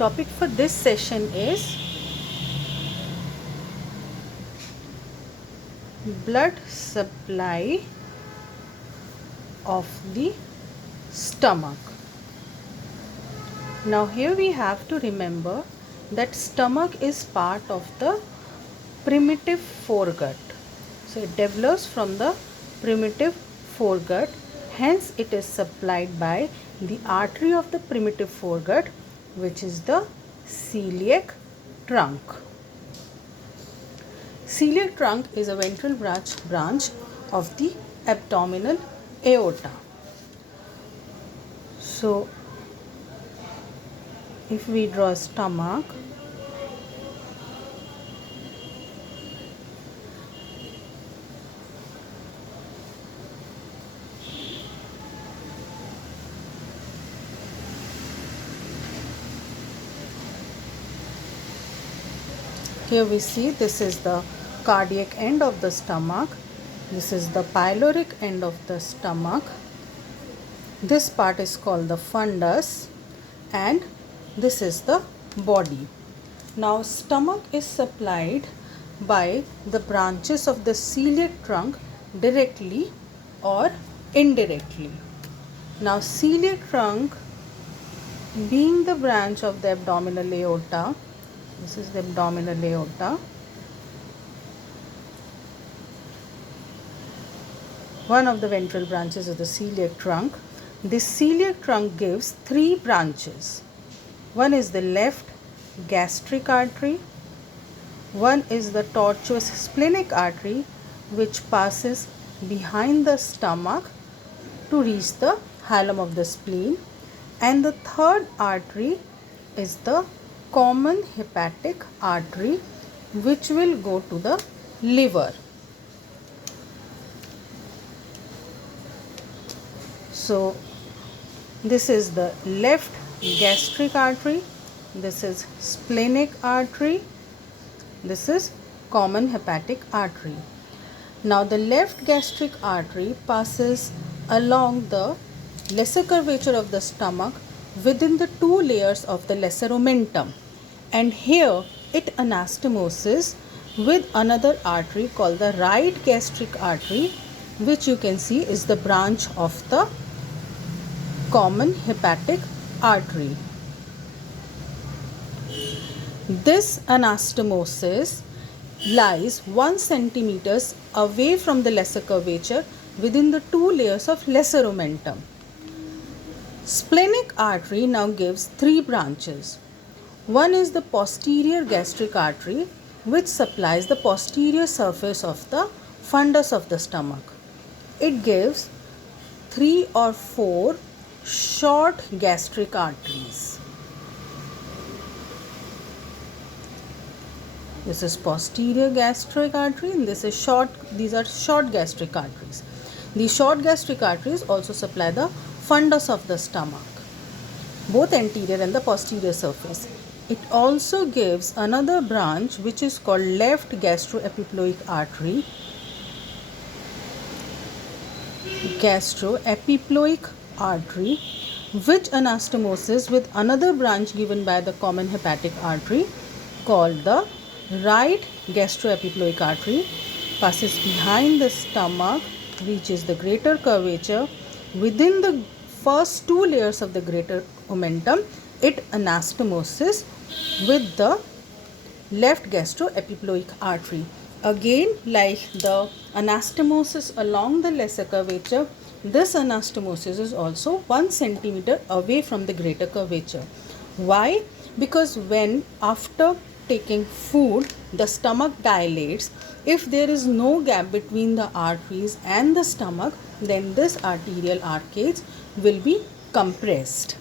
topic for this session is blood supply of the stomach. Now here we have to remember that stomach is part of the primitive foregut. So it develops from the primitive foregut, hence it is supplied by the artery of the primitive foregut, which is the celiac trunk. Celiac trunk is a ventral branch of the abdominal aorta. So if we draw stomach, here we see this is the cardiac end of the stomach, this is the pyloric end of the stomach, this part is called the fundus, and this is the body. Now stomach is supplied by the branches of the celiac trunk directly or indirectly. Now celiac trunk being the branch of the abdominal aorta, this is the abdominal aorta, one of the ventral branches of the celiac trunk. This celiac trunk gives three branches. One is the left gastric artery, one is the tortuous splenic artery which passes behind the stomach to reach the hilum of the spleen, and the third artery is the common hepatic artery which will go to the liver. So this is the left gastric artery, this is splenic artery, this is common hepatic artery. Now the left gastric artery passes along the lesser curvature of the stomach within the two layers of the lesser omentum, and here it anastomoses with another artery called the right gastric artery, which you can see is the branch of the common hepatic artery. This anastomosis lies 1 centimeter away from the lesser curvature within the two layers of lesser omentum. Splenic artery now gives three branches. One is the posterior gastric artery which supplies the posterior surface of the fundus of the stomach. It gives 3 or 4 short gastric arteries. This is posterior gastric artery and this is these are short gastric arteries. These short gastric arteries also supply the fundus of the stomach, both anterior and the posterior surface. It also gives another branch which is called left gastroepiploic artery. Which anastomoses with another branch given by the common hepatic artery called the right gastroepiploic artery, passes behind the stomach, reaches the greater curvature. Within the first two layers of the greater omentum, it anastomoses with the left gastroepiploic artery. Again, like the anastomosis along the lesser curvature, this anastomosis is also 1 centimeter away from the greater curvature. Why? Because when after taking food the stomach dilates, if there is no gap between the arteries and the stomach, then this arterial arcades will be compressed.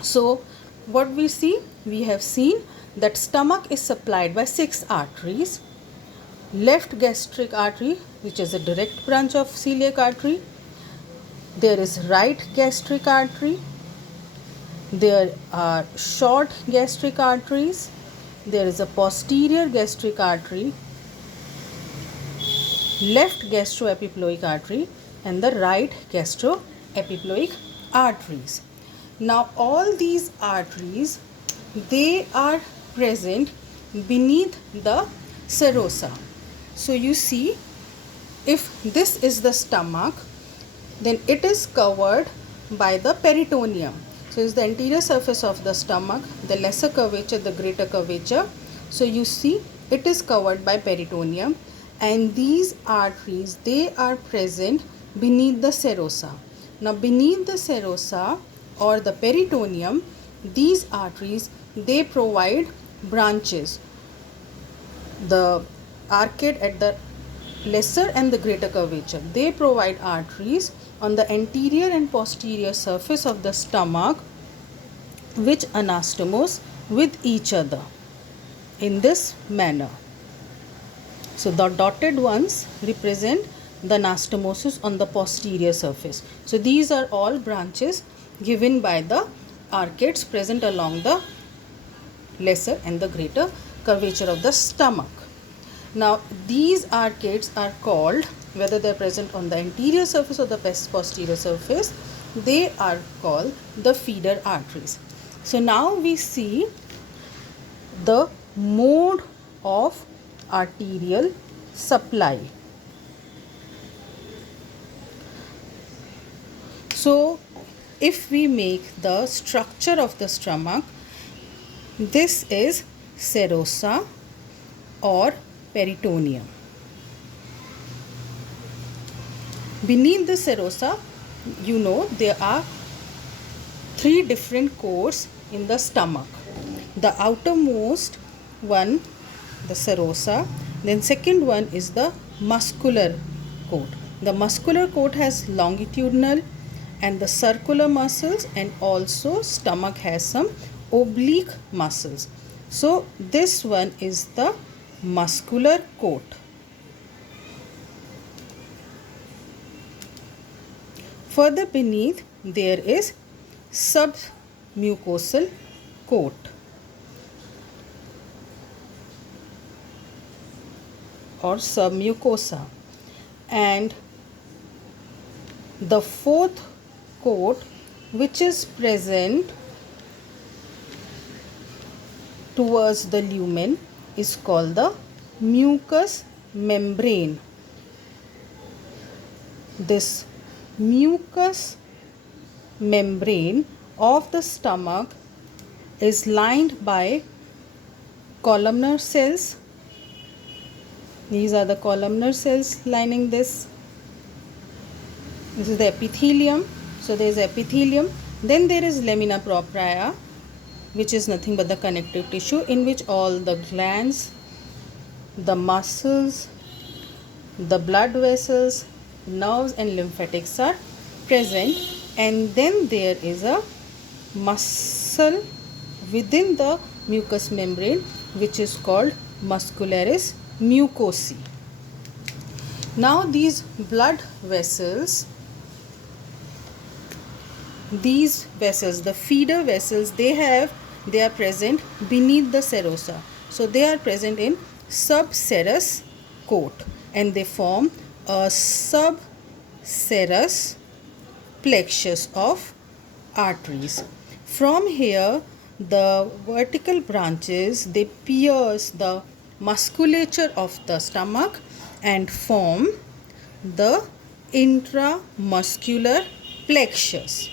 So what we see? We have seen that stomach is supplied by 6 arteries. Left gastric artery, which is a direct branch of celiac artery. There is right gastric artery. There are short gastric arteries. There is a posterior gastric artery, left gastroepiploic artery, and the right gastroepiploic arteries. Now all these arteries they are present beneath the serosa. So you see, if this is the stomach, then it is covered by the peritoneum. So it's the anterior surface of the stomach, the lesser curvature, the greater curvature. So you see it is covered by peritoneum, and these arteries, they are present beneath the serosa. Now beneath the serosa or the peritoneum, these arteries, they provide branches. The arcade at the lesser and the greater curvature, they provide arteries on the anterior and posterior surface of the stomach, which anastomose with each other in this manner. So the dotted ones represent the anastomosis on the posterior surface. So these are all branches given by the arcades present along the lesser and the greater curvature of the stomach. Now these arcades are called, whether they are present on the anterior surface or the posterior surface, they are called the feeder arteries. So now we see the mode of arterial supply. So if we make the structure of the stomach, this is serosa or peritoneum. Beneath the serosa, you know, there are three different coats in the stomach. The outermost one, the serosa, then second one is the muscular coat. The muscular coat has longitudinal and the circular muscles, and also stomach has some oblique muscles. So this one is the muscular coat. Further beneath, there is submucosal coat. Or submucosa, and the fourth coat, which is present towards the lumen, is called the mucous membrane. This mucous membrane of the stomach is lined by columnar cells. These are the columnar cells lining this. This is the epithelium. So there is epithelium. Then there is lamina propria, which is nothing but the connective tissue, in which all the glands, the muscles, the blood vessels, nerves and lymphatics are present. And then there is a muscle within the mucous membrane, which is called muscularis mucosae. Now these blood vessels, the feeder vessels, they are present beneath the serosa. So they are present in subserous coat, and they form a subserous plexus of arteries. From here, the vertical branches, they pierce the musculature of the stomach and form the intramuscular plexus.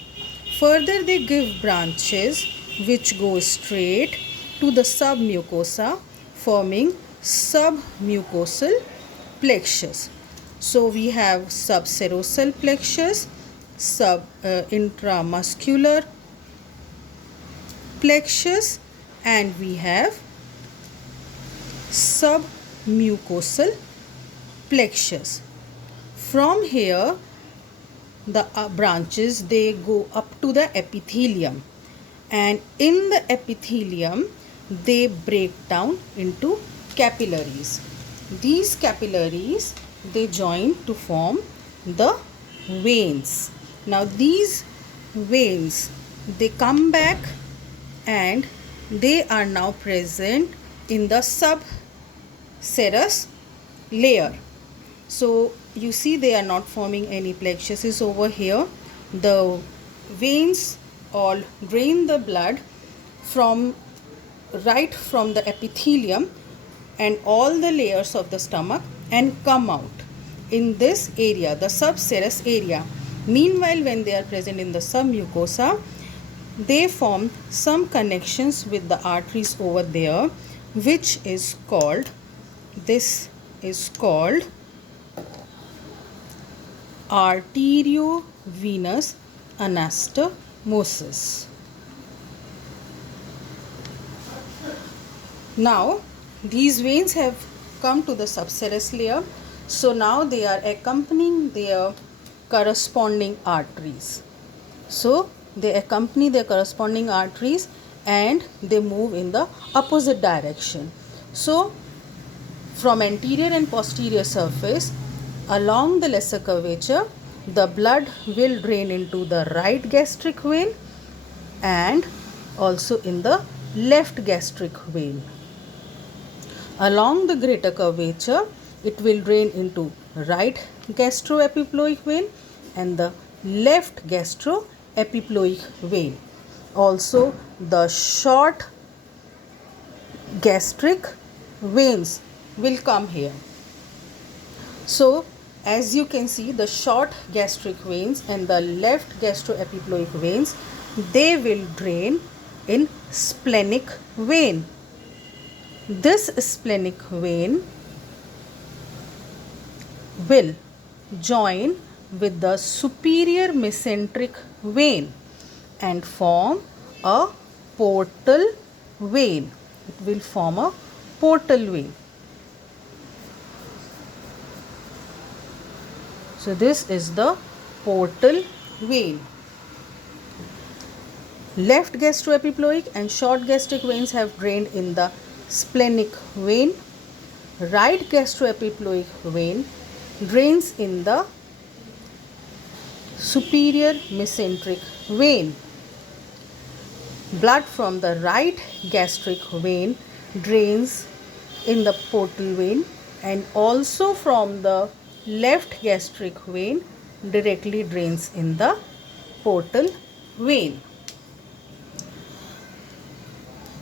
Further, they give branches which go straight to the submucosa, forming submucosal plexus. So we have subserosal plexus, intramuscular plexus, and we have submucosal plexus. From here, the branches, they go up to the epithelium, and in the epithelium they break down into capillaries. These capillaries, they join to form the veins. Now these veins, they come back and they are now present in the subserous layer. So you see, they are not forming any plexuses over here. The veins all drain the blood from right from the epithelium and all the layers of the stomach and come out in this area, the subserous area. Meanwhile, when they are present in the submucosa, they form some connections with the arteries over there, which is called, this is called arteriovenous anastomosis. Now these veins have come to the subserous layer, so now they are accompanying their corresponding arteries. So they accompany their corresponding arteries and they move in the opposite direction. So from anterior and posterior surface along the lesser curvature, the blood will drain into the right gastric vein and also in the left gastric vein. Along the greater curvature, it will drain into right gastroepiploic vein and the left gastroepiploic vein. Also, the short gastric veins will come here. So, as you can see, the short gastric veins and the left gastroepiploic veins, they will drain in splenic vein. This splenic vein will join with the superior mesenteric vein and form a portal vein. It will form a portal vein. So this is the portal vein. Left gastroepiploic and short gastric veins have drained in the splenic vein. Right gastroepiploic vein drains in the superior mesenteric vein. Blood from the right gastric vein drains in the portal vein and also from the left gastric vein directly drains in the portal vein.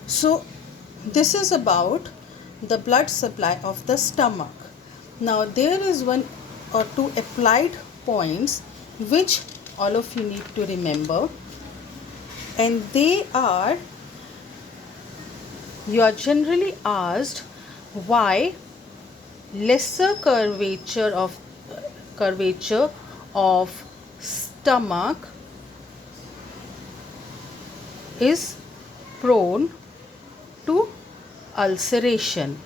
So this is about the blood supply of the stomach. Now there is one or two applied points which all of you need to remember, and they are, you are generally asked why lesser curvature of stomach is prone to ulceration.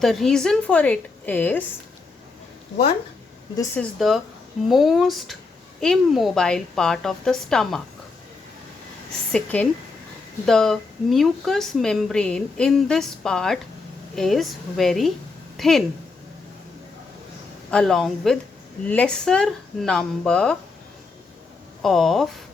The reason for it is, one, this is the most immobile part of the stomach. Second, the mucous membrane in this part is very thin, along with lesser number of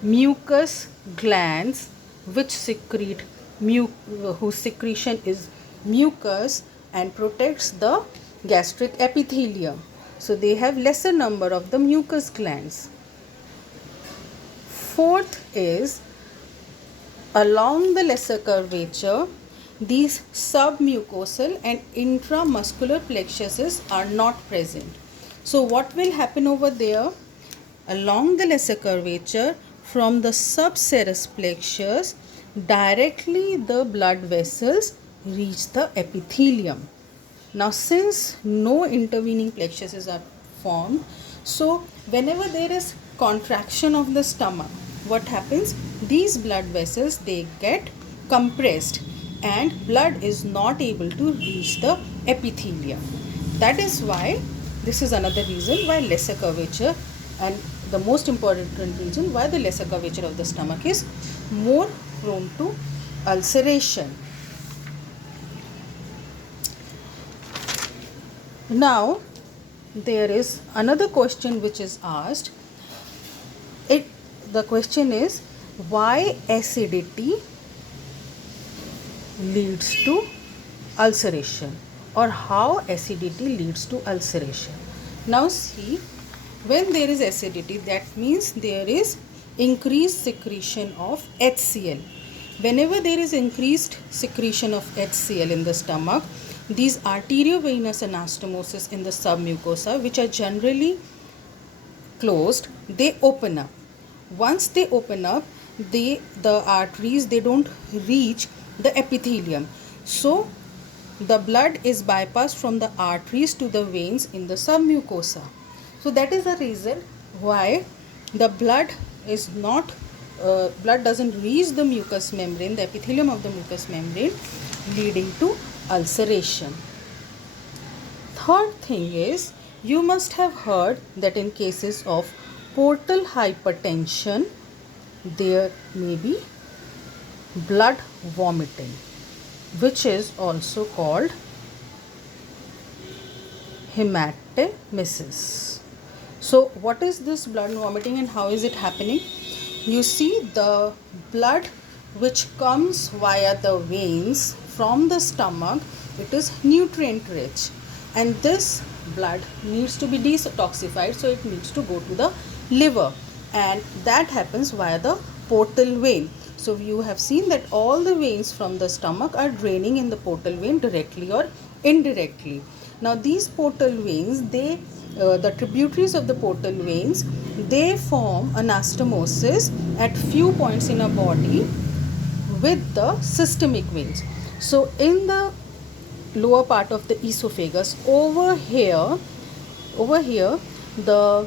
mucous glands which secrete whose secretion is mucus and protects the gastric epithelium. So they have lesser number of the mucus glands. Fourth is, along the lesser curvature, these submucosal and intramuscular plexuses are not present. So what will happen over there? Along the lesser curvature, from the subserous plexus, directly the blood vessels reach the epithelium. Now since no intervening plexuses are formed, so whenever there is contraction of the stomach, what happens? These blood vessels, they get compressed and blood is not able to reach the epithelium. That is why, this is another reason why lesser curvature, and the most important reason why the lesser curvature of the stomach is more prone to ulceration. Now there is another question which is asked. The question is, why acidity leads to ulceration, or how acidity leads to ulceration? Now see, when there is acidity, that means there is increased secretion of HCl. Whenever there is increased secretion of HCl in the stomach, these arteriovenous anastomosis in the submucosa, which are generally closed, they open up. Once they open up, the arteries, they don't reach the epithelium. So the blood is bypassed from the arteries to the veins in the submucosa. So that is the reason why the blood is not blood doesn't reach the mucous membrane, the epithelium of the mucous membrane, leading to ulceration. Third thing is, you must have heard that in cases of portal hypertension, there may be blood vomiting, which is also called hematemesis. So what is this blood vomiting and how is it happening? You see, the blood which comes via the veins from the stomach, it is nutrient rich, and this blood needs to be detoxified, so it needs to go to the liver, and that happens via the portal vein. So you have seen that all the veins from the stomach are draining in the portal vein directly or indirectly. Now these portal veins, the tributaries of the portal veins, they form anastomosis at few points in a body with the systemic veins. So in the lower part of the esophagus, over here the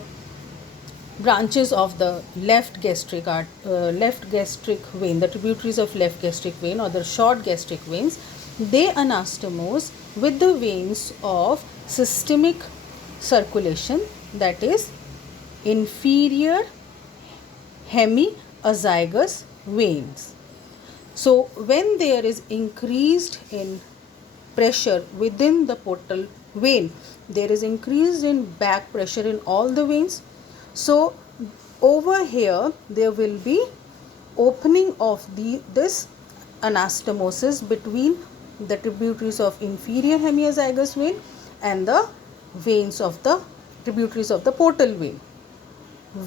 branches of the left gastric vein, the tributaries of left gastric vein or the short gastric veins, they anastomose with the veins of systemic circulation, that is inferior hemiazygous veins. So when there is increased in pressure within the portal vein, there is increased in back pressure in all the veins. So over here there will be opening of this anastomosis between the tributaries of inferior hemiazygous vein and the veins of the tributaries of the portal vein,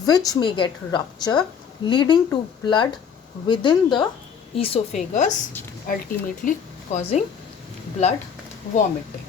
which may get rupture, leading to blood within the esophagus, ultimately causing blood vomiting.